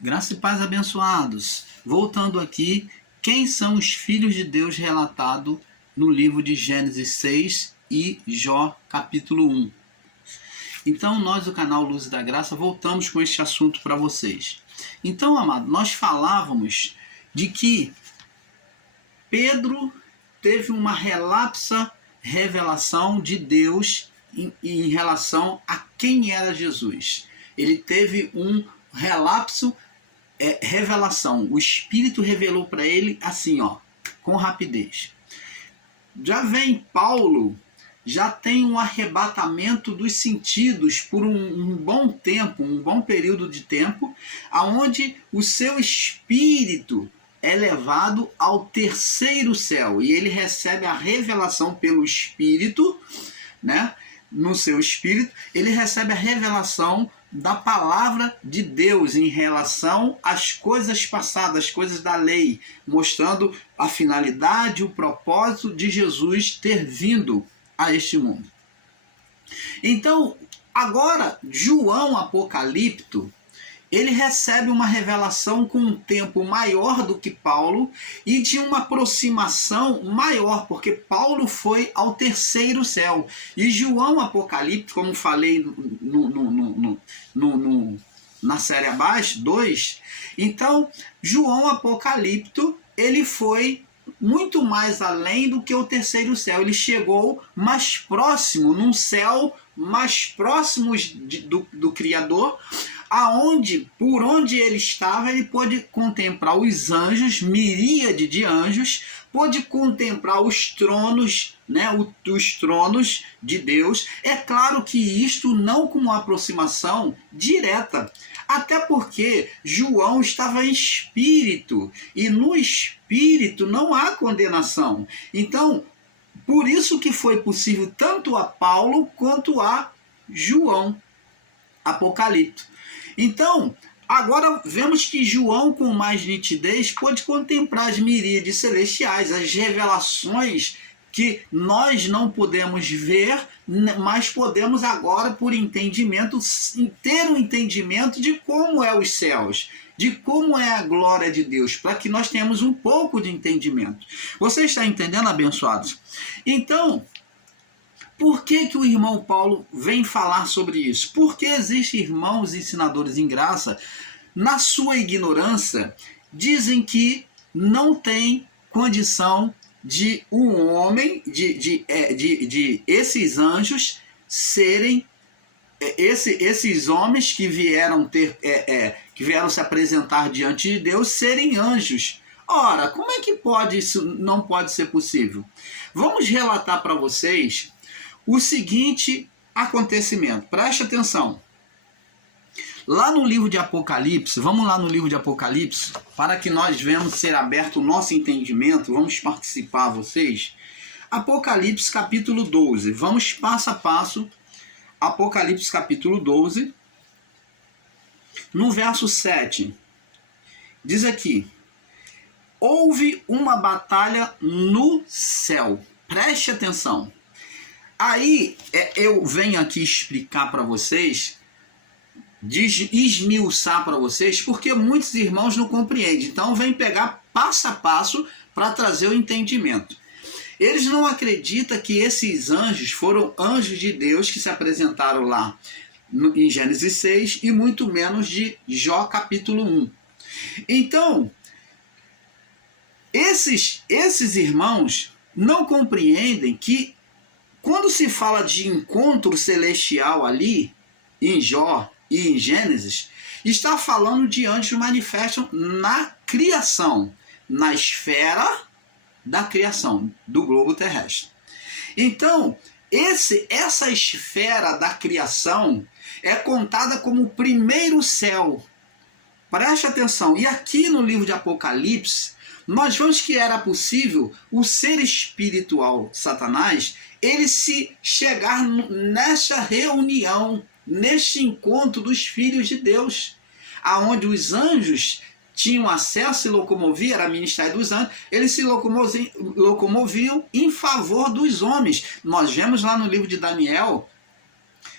Graça e paz, abençoados. Voltando aqui, quem são os filhos de Deus relatados no livro de Gênesis 6 e Jó capítulo 1. Então nós do canal Luz da Graça voltamos com este assunto para vocês. Então, amado, nós falávamos de que Pedro teve uma relapsa revelação de Deus em relação a quem era Jesus. Ele teve um relapso revelação. O Espírito revelou para ele assim, com rapidez. Já vem Paulo, já tem um arrebatamento dos sentidos por um bom tempo, um bom período de tempo, aonde o seu espírito é levado ao terceiro céu e ele recebe a revelação pelo Espírito, né? No seu espírito, ele recebe a revelação da palavra de Deus em relação às coisas passadas, às coisas da lei, mostrando a finalidade, o propósito de Jesus ter vindo a este mundo. Então, agora, João Apocalipto, ele recebe uma revelação com um tempo maior do que Paulo e de uma aproximação maior, porque Paulo foi ao terceiro céu. E João Apocalipse, como falei na série abaixo, 2, então João Apocalipse, ele foi muito mais além do que o terceiro céu. Ele chegou mais próximo, num céu mais próximo do Criador, por onde ele estava, ele pôde contemplar os anjos, miríade de anjos, pôde contemplar os tronos, né, os tronos de Deus. É claro que isto não com uma aproximação direta, até porque João estava em espírito, e no espírito não há condenação. Então, por isso que foi possível tanto a Paulo quanto a João Apocalipse. Então, agora vemos que João, com mais nitidez, pôde contemplar as miríades celestiais, as revelações que nós não podemos ver, mas podemos agora, por entendimento, ter um entendimento de como é os céus, de como é a glória de Deus, para que nós tenhamos um pouco de entendimento. Você está entendendo, abençoados? Então, por que o irmão Paulo vem falar sobre isso? Porque existem irmãos ensinadores em graça, na sua ignorância, dizem que não tem condição de um homem, de esses anjos serem, esses homens que vieram que vieram se apresentar diante de Deus serem anjos. Ora, como é que pode isso? Não pode ser possível. Vamos relatar para vocês o seguinte acontecimento. Preste atenção. Lá no livro de Apocalipse, vamos lá no livro de Apocalipse, para que nós venhamos ser aberto o nosso entendimento, vamos participar vocês. Apocalipse capítulo 12, vamos passo a passo. Apocalipse capítulo 12, no verso 7, diz aqui: houve uma batalha no céu. Preste atenção. Aí eu venho aqui explicar para vocês, esmiuçar para vocês, porque muitos irmãos não compreendem. Então vem pegar passo a passo para trazer o entendimento. Eles não acreditam que esses anjos foram anjos de Deus que se apresentaram lá em Gênesis 6 e muito menos de Jó capítulo 1. Então, esses irmãos não compreendem que quando se fala de encontro celestial ali, em Jó e em Gênesis, está falando de anjos manifestos na criação, na esfera da criação, do globo terrestre. Então, essa esfera da criação é contada como o primeiro céu. Preste atenção, e aqui no livro de Apocalipse, nós vemos que era possível o ser espiritual, Satanás, ele se chegar nessa reunião, neste encontro dos filhos de Deus, aonde os anjos tinham acesso e locomoviam, era a ministério dos anjos, eles se locomoviam em favor dos homens. Nós vemos lá no livro de Daniel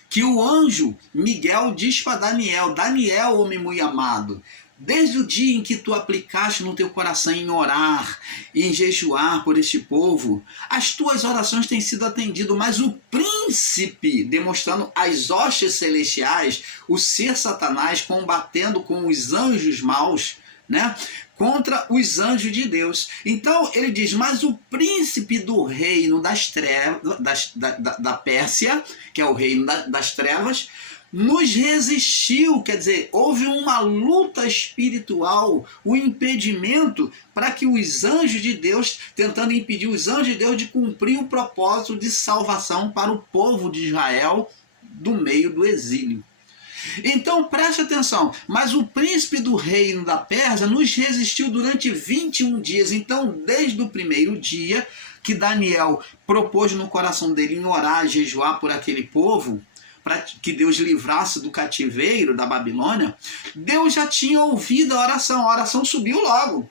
que o anjo Miguel diz para Daniel: Daniel, homem muito amado, Desde o dia em que tu aplicaste no teu coração em orar, em jejuar por este povo, as tuas orações têm sido atendidas, mas o príncipe, demonstrando as hostes celestiais, o ser Satanás combatendo com os anjos maus, né, contra os anjos de Deus. Então ele diz, mas o príncipe do reino das trevas, da Pérsia, que é o reino das trevas, nos resistiu, quer dizer, houve uma luta espiritual, o impedimento para que os anjos de Deus, tentando impedir os anjos de Deus de cumprir o propósito de salvação para o povo de Israel do meio do exílio. Então preste atenção, mas o príncipe do reino da Pérsia nos resistiu durante 21 dias, então desde o primeiro dia que Daniel propôs no coração dele em orar, jejuar por aquele povo, para que Deus livrasse do cativeiro da Babilônia, Deus já tinha ouvido a oração subiu logo.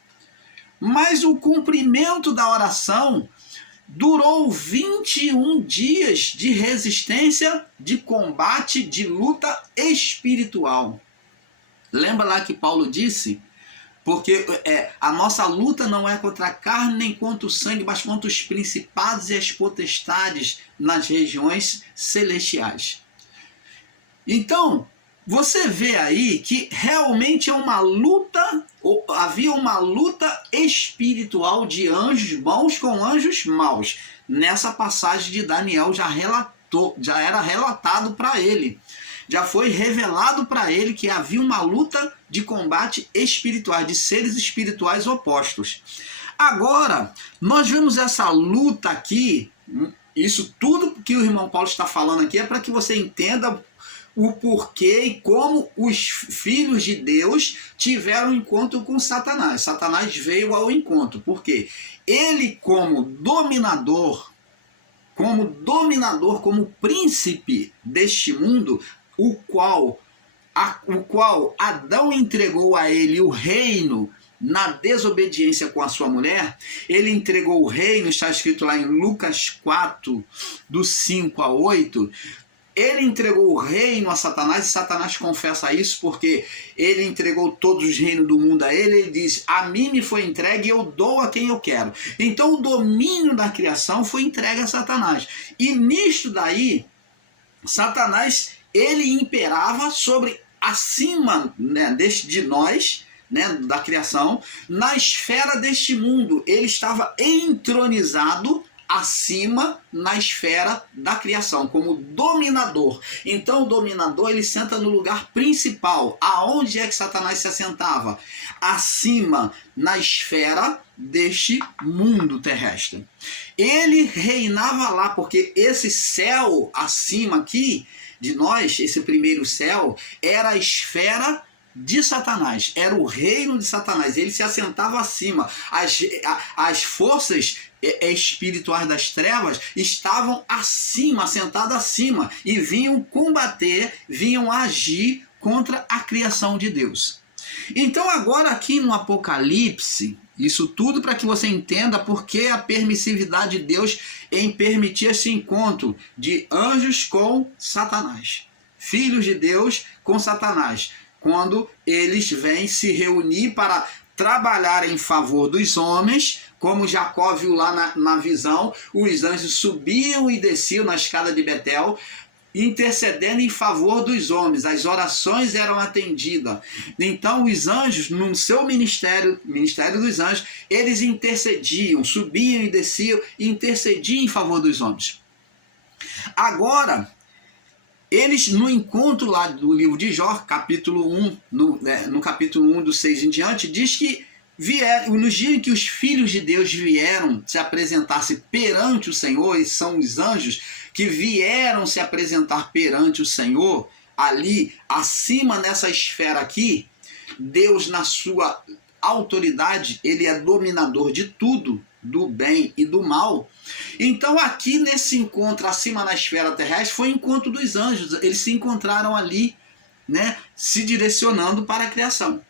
Mas o cumprimento da oração durou 21 dias de resistência, de combate, de luta espiritual. Lembra lá que Paulo disse? Porque a nossa luta não é contra a carne nem contra o sangue, mas contra os principados e as potestades nas regiões celestiais. Então, você vê aí que realmente é uma luta, havia uma luta espiritual de anjos bons com anjos maus. Nessa passagem de Daniel já era relatado para ele. Já foi revelado para ele que havia uma luta de combate espiritual, de seres espirituais opostos. Agora, nós vemos essa luta aqui, isso tudo que o irmão Paulo está falando aqui é para que você entenda o porquê e como os filhos de Deus tiveram um encontro com Satanás. Satanás veio ao encontro, porque ele como dominador, como príncipe deste mundo, o qual Adão entregou a ele o reino na desobediência com a sua mulher, ele entregou o reino, está escrito lá em Lucas 4, do 5 a 8, ele entregou o reino a Satanás, e Satanás confessa isso porque ele entregou todos os reinos do mundo a ele. Ele diz, a mim me foi entregue e eu dou a quem eu quero. Então o domínio da criação foi entregue a Satanás. E nisto daí, Satanás, ele imperava sobre, acima, né, de nós, né, da criação, na esfera deste mundo. Ele estava entronizado acima na esfera da criação, como dominador. Então o dominador, ele senta no lugar principal. Aonde é que Satanás se assentava? Acima na esfera deste mundo terrestre. Ele reinava lá, porque esse céu acima aqui de nós, esse primeiro céu, era a esfera de Satanás, era o reino de Satanás. Ele se assentava acima. As forças espirituais das trevas estavam acima, assentadas acima, e vinham combater, vinham agir contra a criação de Deus. Então agora aqui no Apocalipse, isso tudo para que você entenda por que a permissividade de Deus em permitir esse encontro de anjos com Satanás, filhos de Deus com Satanás, quando eles vêm se reunir para trabalhar em favor dos homens, como Jacó viu lá na visão, os anjos subiam e desciam na escada de Betel, intercedendo em favor dos homens, as orações eram atendidas. Então os anjos, no seu ministério dos anjos, eles intercediam, subiam e desciam, e intercediam em favor dos homens. Agora, eles, no encontro lá do livro de Jó, capítulo 1, no capítulo 1, do 6 em diante, diz que nos dias em que os filhos de Deus vieram se apresentar-se perante o Senhor, e são os anjos que vieram se apresentar perante o Senhor, ali, acima nessa esfera aqui, Deus, na sua autoridade, ele é dominador de tudo, do bem e do mal. Então aqui nesse encontro acima na esfera terrestre foi o encontro dos anjos. Eles se encontraram ali, né, se direcionando para a criação.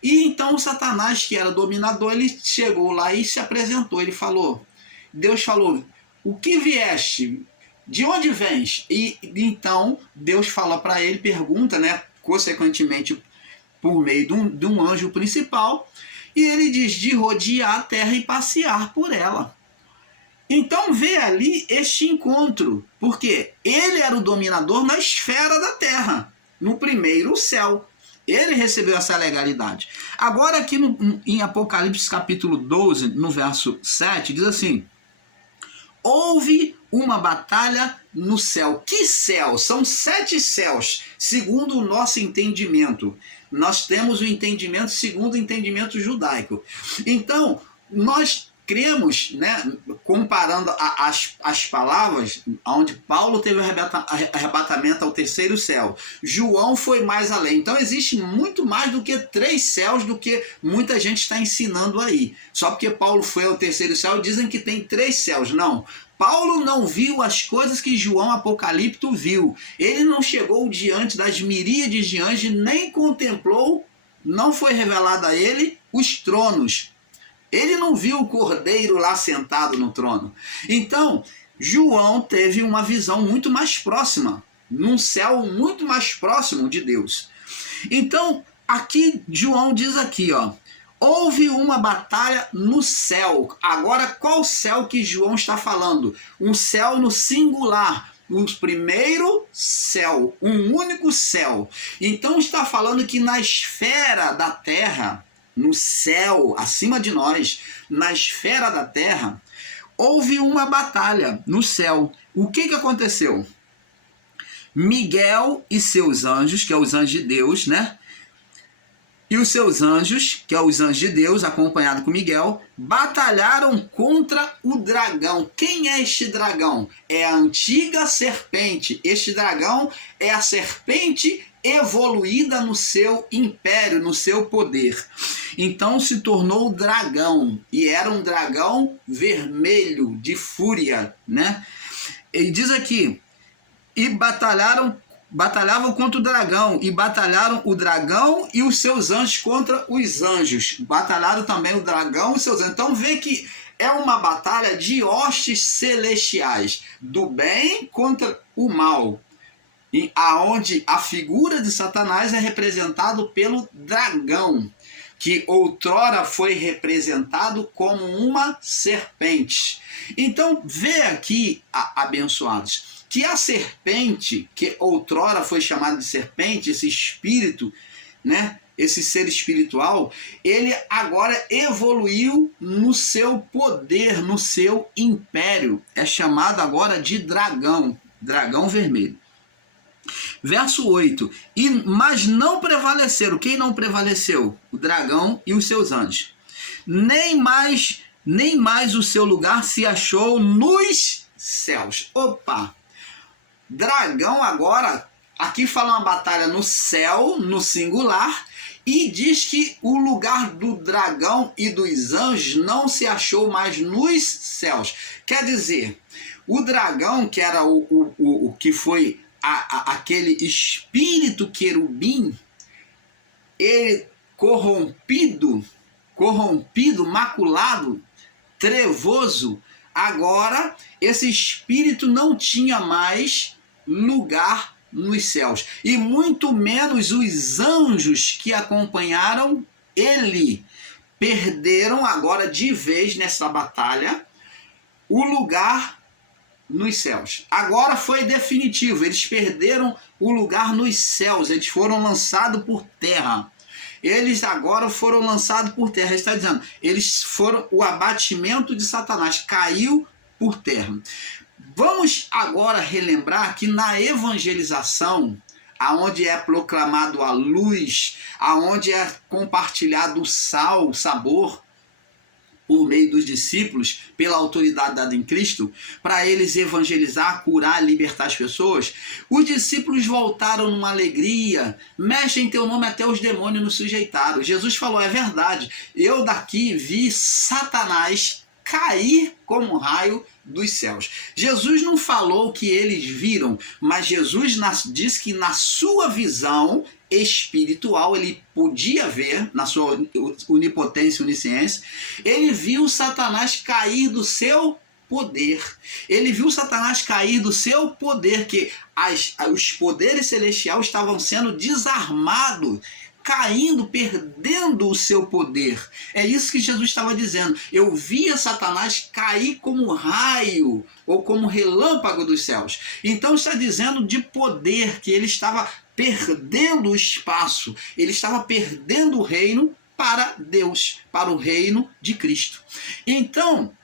E então o Satanás, que era dominador, ele chegou lá e se apresentou. Ele falou, Deus falou, o que vieste? De onde vens? E então Deus fala para ele, pergunta, né, consequentemente por meio de um anjo principal, e ele diz de rodear a terra e passear por ela. Então vê ali este encontro, porque ele era o dominador na esfera da terra, no primeiro céu. Ele recebeu essa legalidade. Agora aqui em Apocalipse capítulo 12, no verso 7, diz assim: houve uma batalha no céu. Que céu? São 7 céus, segundo o nosso entendimento. Nós temos o entendimento segundo o entendimento judaico. Então, nós cremos, né, comparando as palavras, onde Paulo teve o arrebatamento ao terceiro céu, João foi mais além. Então existe muito mais do que 3 céus, do que muita gente está ensinando aí. Só porque Paulo foi ao terceiro céu, dizem que tem 3 céus. Não. Paulo não viu as coisas que João Apocalipto viu. Ele não chegou diante das miríades de anjos, nem contemplou, não foi revelado a ele os tronos. Ele não viu o cordeiro lá sentado no trono. Então, João teve uma visão muito mais próxima, num céu muito mais próximo de Deus. Então, aqui João diz aqui, ó, houve uma batalha no céu. Agora, qual céu que João está falando? Um céu no singular, o primeiro céu, um único céu. Então está falando que na esfera da terra, no céu, acima de nós, na esfera da terra, houve uma batalha no céu. O que aconteceu? Miguel e seus anjos, que é os anjos de Deus, né? E os seus anjos, que é os anjos de Deus, acompanhado com Miguel, batalharam contra o dragão. Quem é este dragão? É a antiga serpente. Este dragão é a serpente evoluída no seu império, no seu poder. Então se tornou dragão, e era um dragão vermelho, de fúria, né? Ele diz aqui, e batalhavam contra o dragão, e batalharam o dragão e os seus anjos contra os anjos. Batalharam também o dragão e os seus anjos. Então vê que é uma batalha de hostes celestiais, do bem contra o mal, e aonde a figura de Satanás é representado pelo dragão, que outrora foi representado como uma serpente. Então vê aqui, abençoados, que a serpente, que outrora foi chamada de serpente, esse espírito, né, esse ser espiritual, ele agora evoluiu no seu poder, no seu império. É chamado agora de dragão, dragão vermelho. Verso 8, mas não prevaleceram. Quem não prevaleceu? O dragão e os seus anjos. Nem mais o seu lugar se achou nos céus. Opa! Dragão agora, aqui fala uma batalha no céu, no singular, e diz que o lugar do dragão e dos anjos não se achou mais nos céus. Quer dizer, o dragão, que era o que foi aquele espírito querubim, ele corrompido, maculado, trevoso, agora esse espírito não tinha mais lugar nos céus, e muito menos os anjos que acompanharam ele. Perderam agora de vez nessa batalha o lugar nos céus. Agora foi definitivo, eles perderam o lugar nos céus, eles foram lançados por terra. Eles agora foram lançados por terra. Ele está dizendo, eles foram, o abatimento de Satanás caiu por terra. Vamos agora relembrar que na evangelização, aonde é proclamado a luz, aonde é compartilhado o sal, o sabor, por meio dos discípulos, pela autoridade dada em Cristo, para eles evangelizar, curar, libertar as pessoas, os discípulos voltaram numa alegria, mexe em teu nome até os demônios nos sujeitaram. Jesus falou, é verdade, eu daqui vi Satanás cair como um raio dos céus. Jesus não falou que eles viram, mas Jesus disse que na sua visão espiritual, ele podia ver, na sua onipotência e onisciência, ele viu Satanás cair do seu poder. Ele viu Satanás cair do seu poder, que os poderes celestiais estavam sendo desarmados, caindo, perdendo o seu poder. É isso que Jesus estava dizendo. Eu via Satanás cair como raio ou como relâmpago dos céus. Então está dizendo de poder, que ele estava perdendo o espaço, ele estava perdendo o reino para Deus, para o reino de Cristo. Então,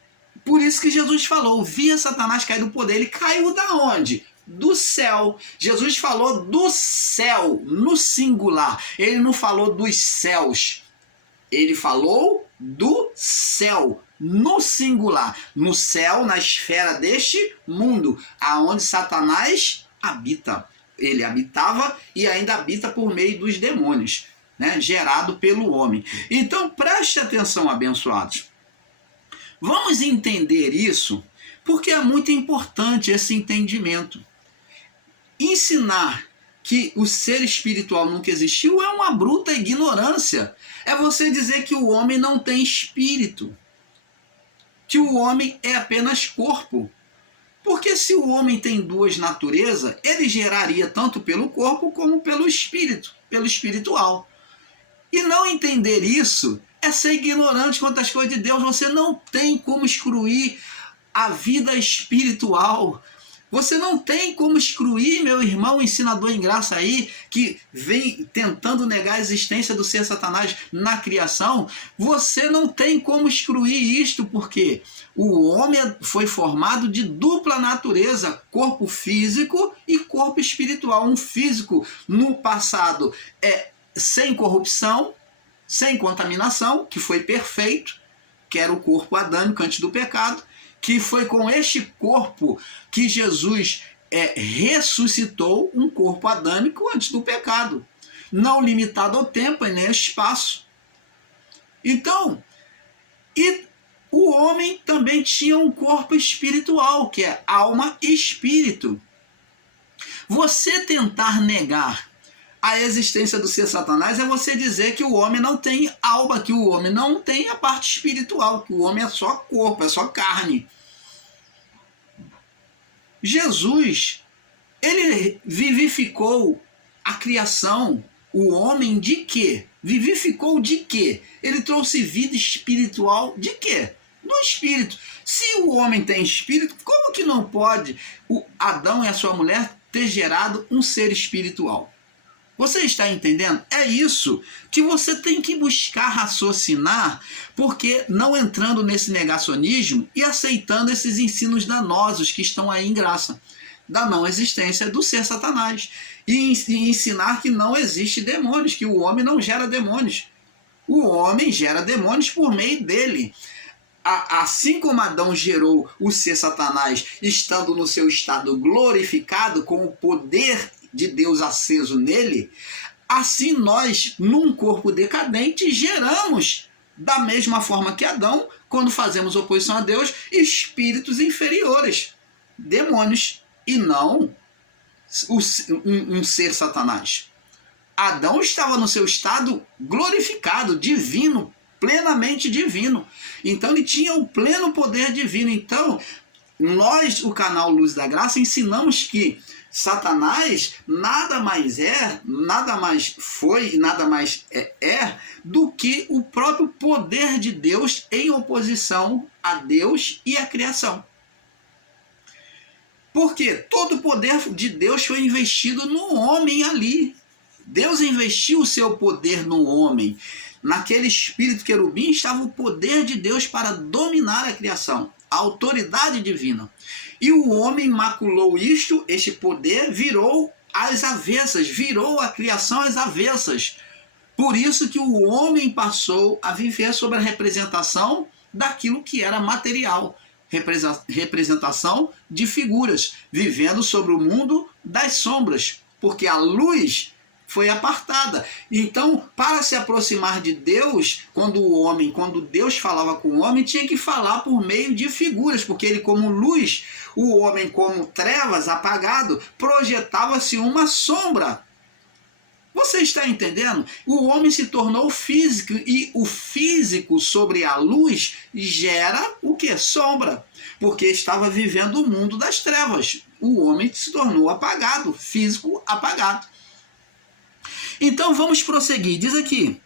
por isso que Jesus falou, via Satanás cair do poder. Ele caiu da onde? Do céu. Jesus falou do céu, no singular. Ele não falou dos céus. Ele falou do céu, no singular. No céu, na esfera deste mundo, aonde Satanás habita. Ele habitava e ainda habita por meio dos demônios, né? Gerado pelo homem. Então, preste atenção, abençoados. Vamos entender isso, porque é muito importante esse entendimento. Ensinar que o ser espiritual nunca existiu é uma bruta ignorância. É você dizer que o homem não tem espírito, que o homem é apenas corpo. Porque se o homem tem duas naturezas, ele geraria tanto pelo corpo como pelo espírito, pelo espiritual. E não entender isso é ser ignorante quanto às coisas de Deus. Você não tem como excluir a vida espiritual. Você não tem como excluir, meu irmão ensinador em graça aí, que vem tentando negar a existência do ser Satanás na criação. Você não tem como excluir isto, porque o homem foi formado de dupla natureza, corpo físico e corpo espiritual. Um físico no passado sem corrupção, sem contaminação, que foi perfeito, que era o corpo adâmico antes do pecado, que foi com este corpo que Jesus ressuscitou, um corpo adâmico antes do pecado, não limitado ao tempo e nem ao espaço. Então, e o homem também tinha um corpo espiritual, que é alma e espírito. Você tentar negar a existência do ser Satanás é você dizer que o homem não tem alma, que o homem não tem a parte espiritual, que o homem é só corpo, é só carne. Jesus, ele vivificou a criação, o homem de quê? Vivificou de quê? Ele trouxe vida espiritual de quê? No espírito. Se o homem tem espírito, como que não pode o Adão e a sua mulher ter gerado um ser espiritual? Você está entendendo? É isso que você tem que buscar raciocinar, porque não entrando nesse negacionismo e aceitando esses ensinos danosos que estão aí em graça, da não existência do ser Satanás. E ensinar que não existe demônios, que o homem não gera demônios. O homem gera demônios por meio dele. Assim como Adão gerou o ser Satanás, estando no seu estado glorificado, com o poder de Deus aceso nele, assim nós, num corpo decadente, geramos, da mesma forma que Adão, quando fazemos oposição a Deus, espíritos inferiores, demônios, e não um ser Satanás. Adão estava no seu estado glorificado, divino, plenamente divino. Então ele tinha o pleno poder divino. Então, nós, o canal Luz da Graça, ensinamos que Satanás nada mais foi e nada mais é do que o próprio poder de Deus em oposição a Deus e à criação. Porque todo o poder de Deus foi investido no homem ali. Deus investiu o seu poder no homem. Naquele espírito querubim estava o poder de Deus para dominar a criação, a autoridade divina. E o homem maculou isto, este poder virou às avessas, virou a criação às avessas. Por isso que o homem passou a viver sob a representação daquilo que era material, representação de figuras, vivendo sobre o mundo das sombras, porque a luz foi apartada. Então, para se aproximar de Deus, quando Deus falava com o homem, tinha que falar por meio de figuras, porque ele como luz, o homem como trevas, apagado, projetava-se uma sombra. Você está entendendo? O homem se tornou físico, e o físico sobre a luz gera o que? Sombra, porque estava vivendo o mundo das trevas. O homem se tornou apagado, físico apagado. Então vamos prosseguir. Diz aqui: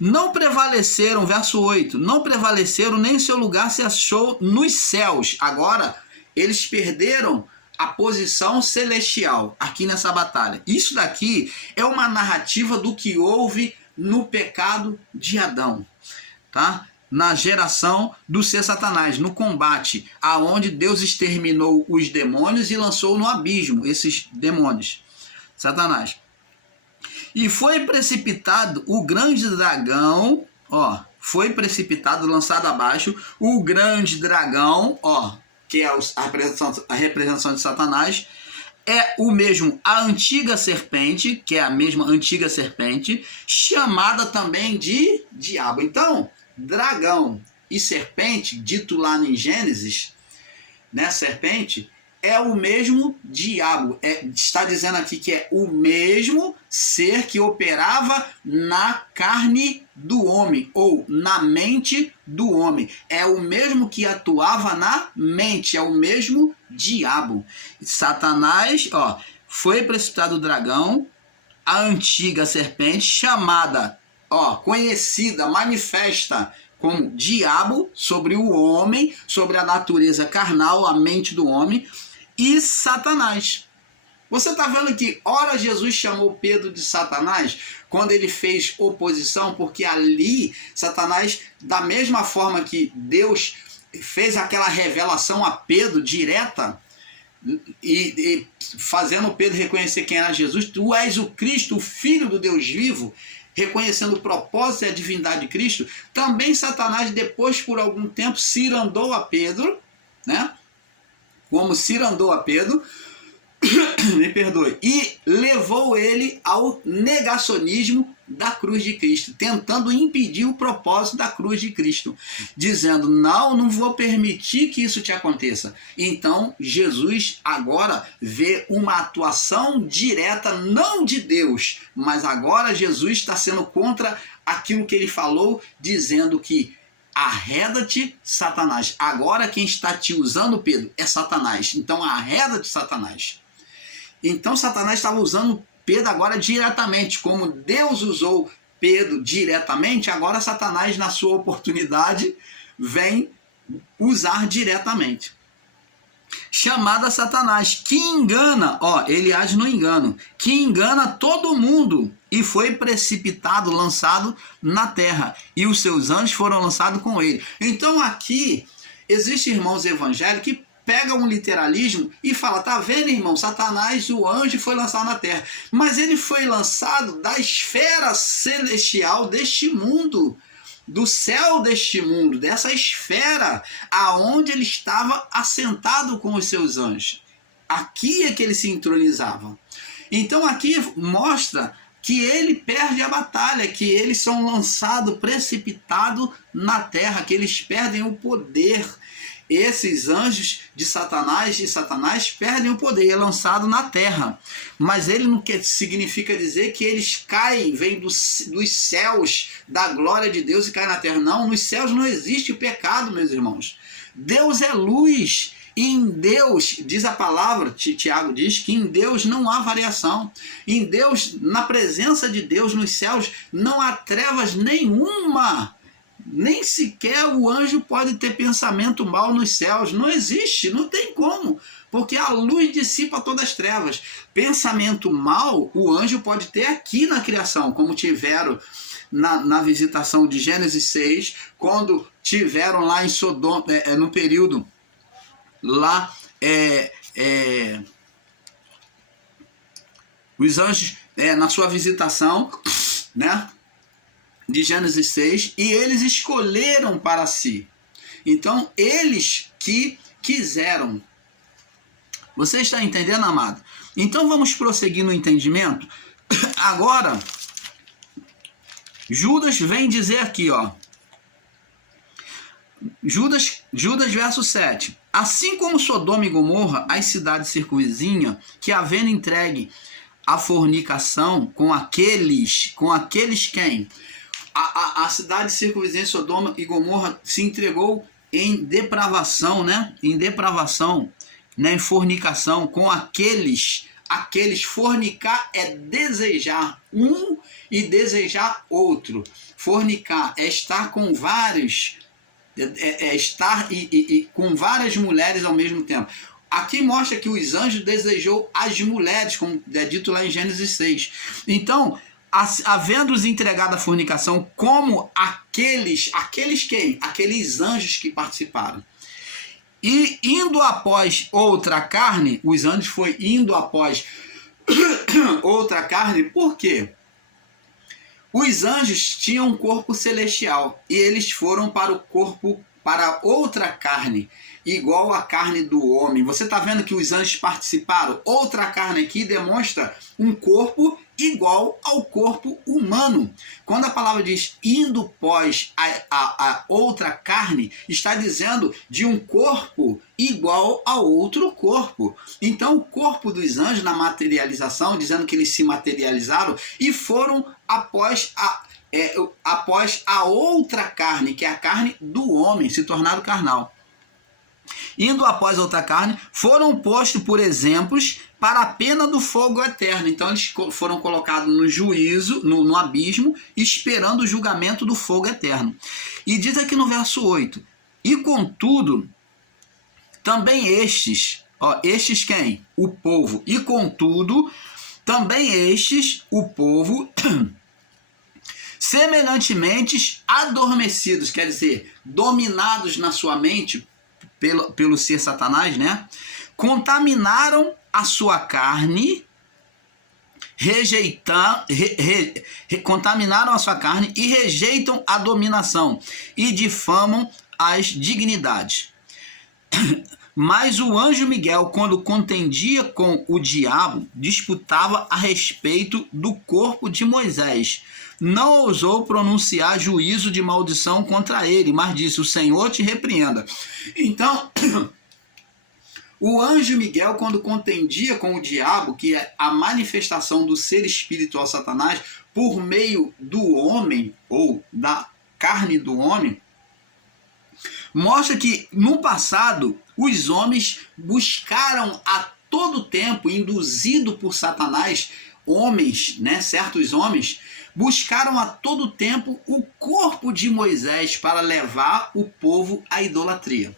não prevaleceram, verso 8, não prevaleceram, nem seu lugar se achou nos céus. Agora, eles perderam a posição celestial aqui nessa batalha. Isso daqui é uma narrativa do que houve no pecado de Adão, tá? Na geração do ser Satanás, no combate, aonde Deus exterminou os demônios e lançou no abismo esses demônios, Satanás. E foi precipitado o grande dragão, ó, foi precipitado, lançado abaixo, o grande dragão, ó, que é a representação de Satanás, é o mesmo a antiga serpente, que é a mesma antiga serpente, chamada também de diabo. Então, dragão e serpente, dito lá em Gênesis, né, serpente, é o mesmo diabo. Está dizendo aqui que é o mesmo ser que operava na carne do homem, ou na mente do homem. É o mesmo que atuava na mente, é o mesmo diabo. Satanás, ó, foi precipitado o dragão, a antiga serpente, chamada, ó, conhecida, manifesta como diabo, sobre o homem, sobre a natureza carnal, a mente do homem, e Satanás. Você está vendo que ora Jesus chamou Pedro de Satanás quando ele fez oposição, porque ali Satanás, da mesma forma que Deus fez aquela revelação a Pedro direta, e fazendo Pedro reconhecer quem era Jesus, tu és o Cristo, o Filho do Deus vivo, reconhecendo o propósito e a divindade de Cristo, também Satanás depois por algum tempo cirandou a Pedro, né? Como cirandou a Pedro, me perdoe, e levou ele ao negacionismo da cruz de Cristo, tentando impedir o propósito da cruz de Cristo, dizendo, não vou permitir que isso te aconteça. Então, Jesus agora vê uma atuação direta, não de Deus, mas agora Jesus está sendo contra aquilo que ele falou, dizendo que arreda-te, Satanás. Agora quem está te usando, Pedro, é Satanás. Então arreda-te, Satanás. Então Satanás estava usando Pedro agora diretamente. Como Deus usou Pedro diretamente, agora Satanás, na sua oportunidade, vem usar diretamente. Chamada Satanás, que engana, ó, ele age no engano, que engana todo mundo, e foi precipitado, lançado na terra, e os seus anjos foram lançados com ele. Então aqui, existem irmãos evangélicos que pegam um literalismo e falam, tá vendo, irmão, Satanás, o anjo, foi lançado na terra, mas ele foi lançado da esfera celestial deste mundo, do céu deste mundo, dessa esfera aonde ele estava assentado com os seus anjos. Aqui é que ele se entronizava. Então aqui mostra que ele perde a batalha, que eles são lançados, precipitados na terra, que eles perdem o poder. Esses anjos de Satanás perdem o poder, é lançado na terra. Mas ele não significa dizer que eles caem, vêm dos céus, da glória de Deus e caem na terra. Não, nos céus não existe pecado, meus irmãos. Deus é luz. E em Deus, diz a palavra, Tiago diz, que em Deus não há variação. Em Deus, na presença de Deus nos céus, não há trevas nenhuma. Nem sequer o anjo pode ter pensamento mal nos céus. Não existe, não tem como. Porque a luz dissipa todas as trevas. Pensamento mal, o anjo pode ter aqui na criação, como tiveram na visitação de Gênesis 6, quando tiveram lá em Sodoma, no período lá, os anjos, na sua visitação, né? De Gênesis 6, e eles escolheram para si. Então, eles que quiseram. Você está entendendo, amado? Então, vamos prosseguir no entendimento. Agora, Judas vem dizer aqui, ó. Judas verso 7. Assim como Sodoma e Gomorra, as cidades circunvizinhas, que havendo entregue a fornicação com aqueles quem? A cidade circunvizinha de Sodoma e Gomorra se entregou em depravação, né? Em depravação, né? Em fornicação com aqueles. Fornicar é desejar um e desejar outro. Fornicar é estar com vários, estar com várias mulheres ao mesmo tempo. Aqui mostra que os anjos desejou as mulheres, como é dito lá em Gênesis 6. Então, havendo-os entregado à fornicação, como aqueles quem? Aqueles anjos que participaram. E indo após outra carne, os anjos foi indo após outra carne, por quê? Os anjos tinham um corpo celestial e eles foram para outra carne, igual à carne do homem. Você está vendo que os anjos participaram? Outra carne aqui demonstra um corpo igual ao corpo humano. Quando a palavra diz indo pós a outra carne, está dizendo de um corpo igual a outro corpo. Então o corpo dos anjos na materialização, dizendo que eles se materializaram e foram após a outra carne, que é a carne do homem, se tornaram carnal. Indo após outra carne, foram postos por exemplos para a pena do fogo eterno. Então eles foram colocados no juízo, no abismo, esperando o julgamento do fogo eterno. E diz aqui no verso 8, e contudo, também estes quem? O povo. E contudo, também estes, o povo, semelhantemente adormecidos, quer dizer, dominados na sua mente pelo ser Satanás, né? Contaminaram a sua carne, contaminaram a sua carne e rejeitam a dominação e difamam as dignidades. Mas o anjo Miguel, quando contendia com o diabo, disputava a respeito do corpo de Moisés. Não ousou pronunciar juízo de maldição contra ele, mas disse, o Senhor te repreenda. Então, o anjo Miguel, quando contendia com o diabo, que é a manifestação do ser espiritual Satanás, por meio do homem, ou da carne do homem, mostra que no passado os homens buscaram a todo tempo, induzido por Satanás, homens, né, certos homens, buscaram a todo tempo o corpo de Moisés para levar o povo à idolatria.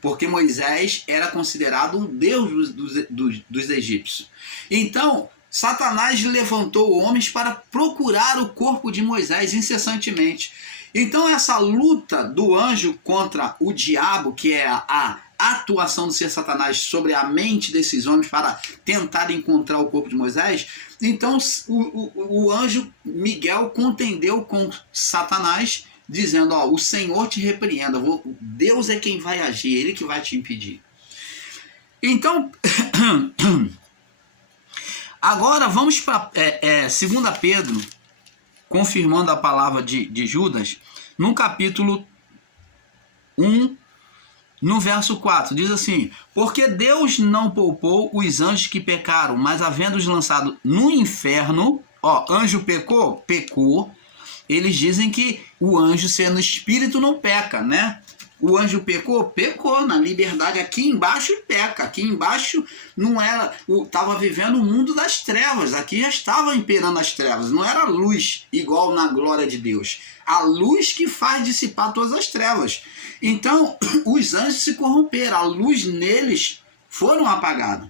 Porque Moisés era considerado um deus dos egípcios. Então, Satanás levantou homens para procurar o corpo de Moisés incessantemente. Então, essa luta do anjo contra o diabo, que é a atuação do ser Satanás sobre a mente desses homens para tentar encontrar o corpo de Moisés, então o anjo Miguel contendeu com Satanás, dizendo, o Senhor te repreenda, Deus é quem vai agir, Ele que vai te impedir. Então, agora vamos para 2 Pedro, confirmando a palavra de Judas, no capítulo 1, no verso 4, diz assim, porque Deus não poupou os anjos que pecaram, mas havendo-os lançado no inferno, anjo pecou? Pecou. Eles dizem que o anjo sendo espírito não peca, né? O anjo pecou? Pecou. Na liberdade aqui embaixo peca. Aqui embaixo não era... Estava vivendo o mundo das trevas. Aqui já estava imperando as trevas. Não era luz igual na glória de Deus. A luz que faz dissipar todas as trevas. Então, os anjos se corromperam. A luz neles foram apagados.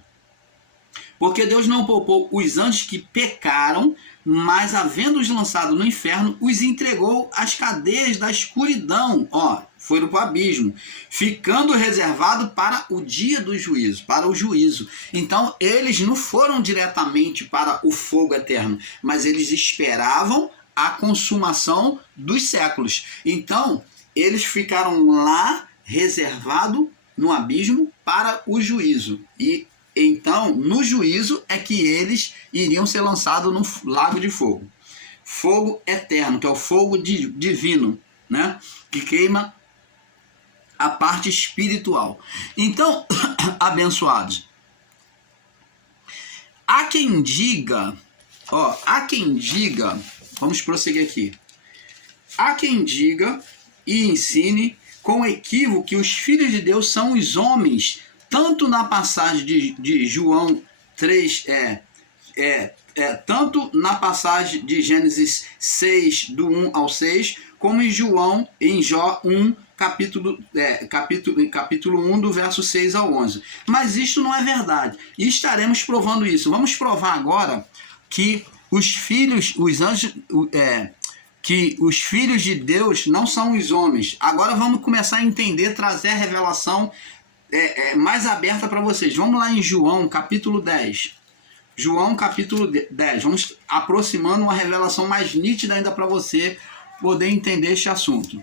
Porque Deus não poupou os anjos que pecaram, mas havendo-os lançado no inferno, os entregou às cadeias da escuridão. Foram para o abismo, ficando reservado para o dia do juízo, para o juízo. Então, eles não foram diretamente para o fogo eterno, mas eles esperavam a consumação dos séculos. Então, eles ficaram lá, reservados no abismo, para o juízo. E então, no juízo é que eles iriam ser lançados no lago de fogo. Fogo eterno, que é o fogo divino, né? Que queima a parte espiritual. Então, abençoados, há quem diga, vamos prosseguir aqui. Há quem diga e ensine com equívoco que os filhos de Deus são os homens, tanto na passagem de João 3, tanto na passagem de Gênesis 6, do 1 ao 6, como em Jó 1, capítulo 1, do verso 6 ao 11. Mas isto não é verdade. E estaremos provando isso. Vamos provar agora que os filhos de Deus não são os homens. Agora vamos começar a entender, trazer a revelação mais aberta para vocês. Vamos lá em João, capítulo 10. João, capítulo 10. Vamos aproximando uma revelação mais nítida ainda para você poder entender este assunto.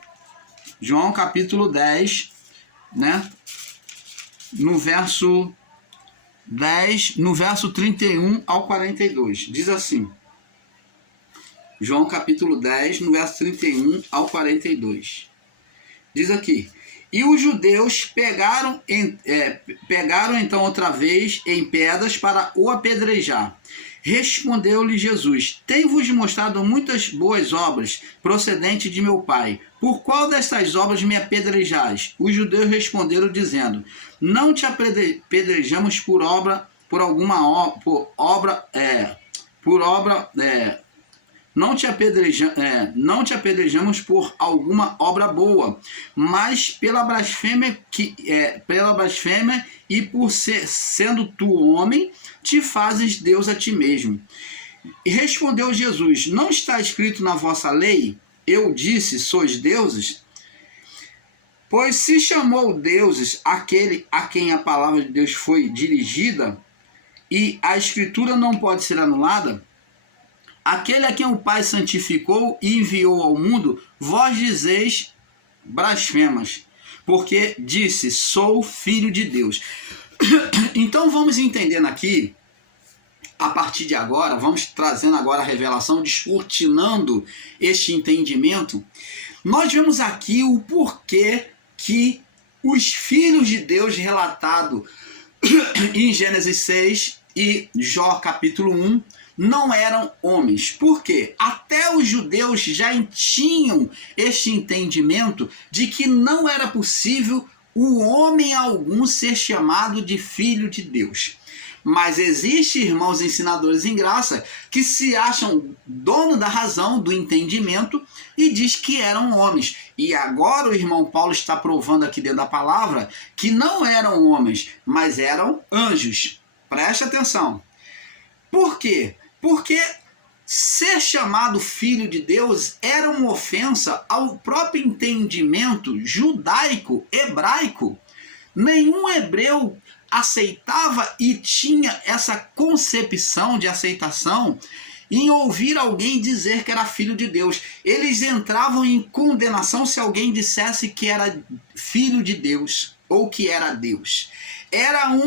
João, capítulo 10, né? No verso 10, no verso 31 ao 42. Diz assim. João, capítulo 10, no verso 31 ao 42. Diz aqui: e os judeus pegaram então outra vez em pedras para o apedrejar. Respondeu-lhe Jesus: tenho-vos mostrado muitas boas obras procedentes de meu Pai. Por qual destas obras me apedrejais? Os judeus responderam dizendo: não te apedrejamos por obra, não te apedrejamos por alguma obra boa, mas pela blasfêmia e por sendo tu homem, te fazes Deus a ti mesmo. E respondeu Jesus: não está escrito na vossa lei, eu disse, sois deuses? Pois se chamou deuses aquele a quem a palavra de Deus foi dirigida, e a escritura não pode ser anulada, aquele a quem o Pai santificou e enviou ao mundo, vós dizeis blasfemas, porque disse, sou filho de Deus. Então vamos entendendo aqui, a partir de agora, vamos trazendo agora a revelação, descortinando este entendimento. Nós vemos aqui o porquê que os filhos de Deus relatado em Gênesis 6 e Jó capítulo 1, não eram homens. Por quê? Até os judeus já tinham este entendimento de que não era possível o homem algum ser chamado de filho de Deus. Mas existem irmãos ensinadores em graça que se acham dono da razão, do entendimento, e diz que eram homens. E agora o irmão Paulo está provando aqui dentro da palavra que não eram homens, mas eram anjos. Preste atenção. Por quê? Porque ser chamado filho de Deus era uma ofensa ao próprio entendimento judaico, hebraico. Nenhum hebreu aceitava e tinha essa concepção de aceitação em ouvir alguém dizer que era filho de Deus. Eles entravam em condenação se alguém dissesse que era filho de Deus ou que era Deus. Era um